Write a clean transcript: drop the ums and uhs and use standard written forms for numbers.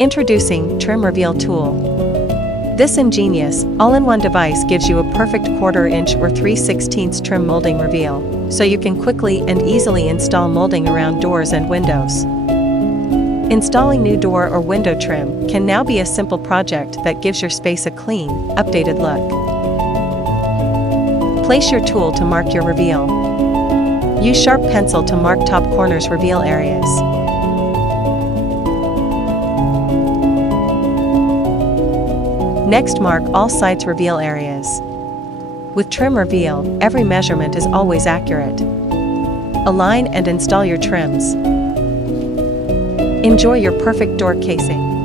Introducing Trim Reveal Tool. This ingenious, all-in-one device gives you a perfect 1/4 inch or 3/16 trim molding reveal, so you can quickly and easily install molding around doors and windows. Installing new door or window trim can now be a simple project that gives your space a clean, updated look. Place your tool to mark your reveal. Use sharp pencil to mark top corners reveal areas. Next, mark all sides reveal areas. With Trim Reveal, every measurement is always accurate. Align and install your trims. Enjoy your perfect door casing.